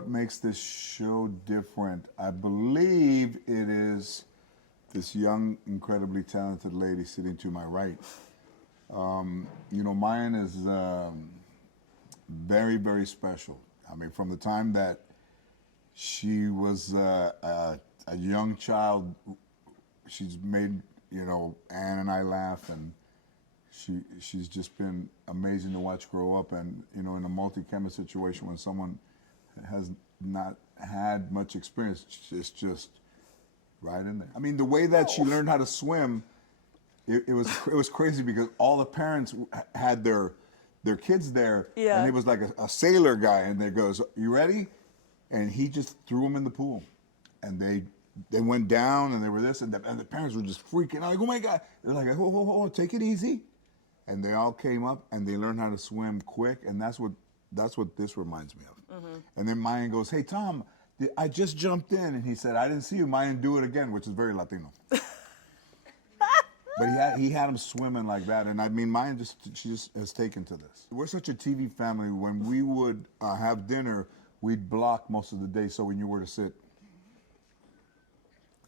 what makes this show different, I believe it is this young, incredibly talented lady sitting to my right. You know, Mayan is very, very special. I mean, from the time that she was a young child, she's made, you know, Anne and I laugh, and she's just been amazing to watch grow up. And, you know, in a multi-camera situation when someone has not had much experience, it's just right in there. I mean, the way that she learned how to swim, it was crazy because all the parents had their kids there, and it was like a sailor guy, and they goes, "You ready?" And he just threw them in the pool, and they went down, and they were this, and the parents were just freaking out, like, "Oh my God!" They're like, "Oh, take it easy," and they all came up and they learned how to swim quick, and that's what this reminds me of. And then Mayan goes, "Hey Tom, I just jumped in," and he said, "I didn't see you, Mayan, do it again," which is very Latino. But he had him swimming like that, and I mean, Mayan she just has taken to this. We're such a TV family. When we would have dinner, we'd block most of the day so we knew where to sit.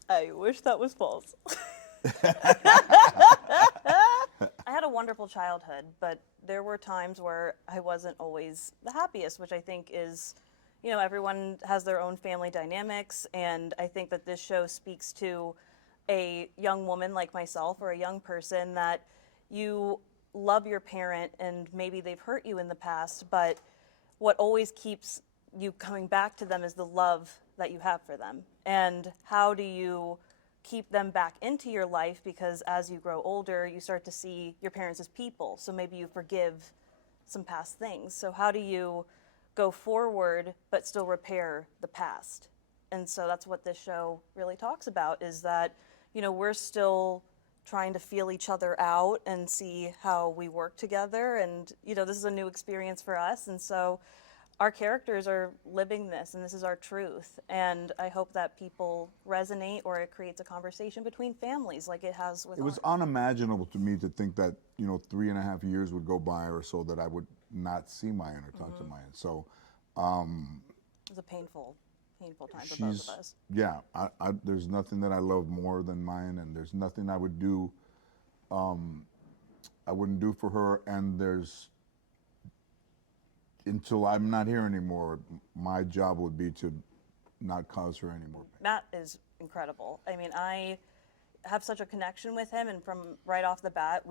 I wish that was false. I had a wonderful childhood, but there were times where I wasn't always the happiest, which I think is, you know, everyone has their own family dynamics, and I think that this show speaks to a young woman like myself, or a young person, that you love your parent and maybe they've hurt you in the past, but what always keeps you coming back to them is the love that you have for them. And how do you keep them back into your life? Because as you grow older, you start to see your parents as people, so maybe you forgive some past things. So how do you go forward but still repair the past? And so that's what this show really talks about, is that, you know, we're still trying to feel each other out and see how we work together. And, you know, this is a new experience for us. And so our characters are living this, and this is our truth. And I hope that people resonate, or it creates a conversation between families like it has with It was unimaginable to me to think that, you know, 3.5 years would go by or so that I would not see Mayan or talk to Mayan. So it was a painful time for both of us. Yeah, there's nothing that I love more than Mayan, and there's nothing I would do, I wouldn't do for her. And until I'm not here anymore, my job would be to not cause her any more pain. Matt is incredible. I mean, I have such a connection with him, and from right off the bat,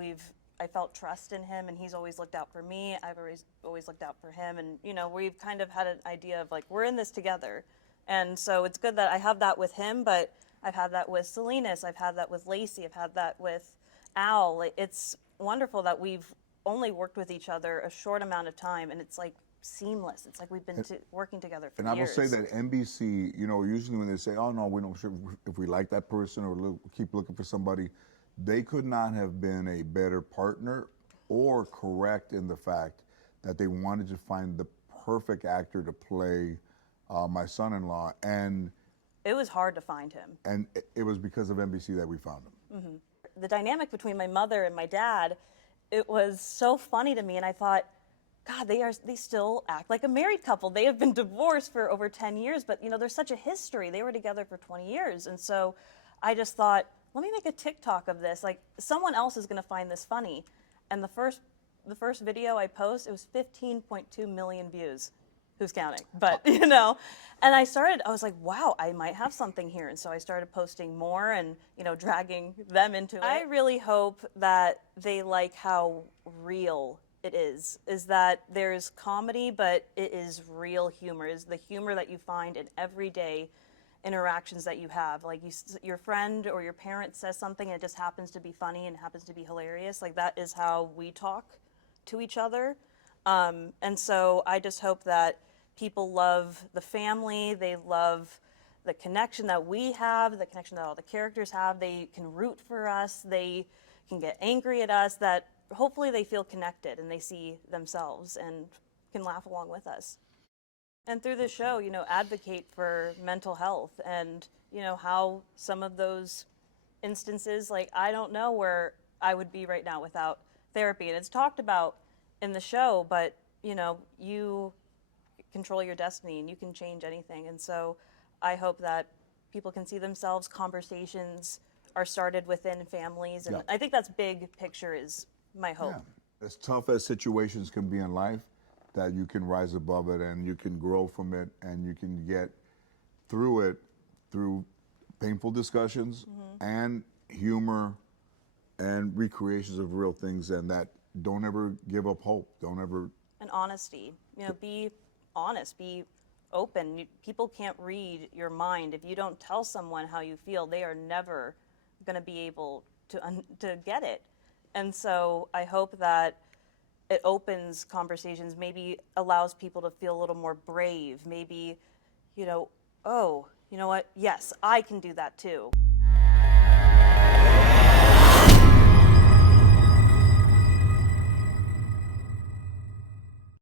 I felt trust in him, and he's always looked out for me. I've always looked out for him, and, you know, we've kind of had an idea of, like, we're in this together. And so it's good that I have that with him, but I've had that with Salinas, I've had that with Lacey, I've had that with Al. It's wonderful that we've only worked with each other a short amount of time, and it's like seamless. It's like we've been working together for years. And I will say that NBC, you know, usually when they say, "Oh no, we're not sure if we like that person or keep looking for somebody," they could not have been a better partner or correct in the fact that they wanted to find the perfect actor to play my son-in-law, and it was hard to find him. And it was because of NBC that we found him. The dynamic between my mother and my dad, it was so funny to me, and I thought, God, they still act like a married couple. They have been divorced for over 10 years, but, you know, there's such a history. They were together for 20 years, and so I just thought, let me make a TikTok of this. Like, someone else is going to find this funny. And the first video I post, it was 15.2 million views. Who's counting? But, you know, and I was like, wow, I might have something here. And so I started posting more and, you know, dragging them into it. I really hope that they like how real it is that there's comedy, but it is real humor. It's the humor that you find in everyday interactions that you have. Like, your friend or your parent says something and it just happens to be funny and happens to be hilarious. Like, that is how we talk to each other. And so I just hope that people love the family, they love the connection that we have, the connection that all the characters have. They can root for us, they can get angry at us, that hopefully they feel connected and they see themselves and can laugh along with us. And through this show, you know, advocate for mental health and, you know, how some of those instances, like, I don't know where I would be right now without therapy. And it's talked about in the show, but, you know, control your destiny and you can change anything. And so I hope that people can see themselves, conversations are started within families. And Yeah. I think that's big picture is my hope. Yeah. As tough as situations can be in life, that you can rise above it and you can grow from it and you can get through it through painful discussions and humor and recreations of real things, and that don't ever give up hope. Don't ever. And honesty, be honest, be open. People can't read your mind. If you don't tell someone how you feel, they are never going to be able to get it. And so I hope that it opens conversations, maybe allows people to feel a little more brave, maybe, oh, you know what? Yes, I can do that too.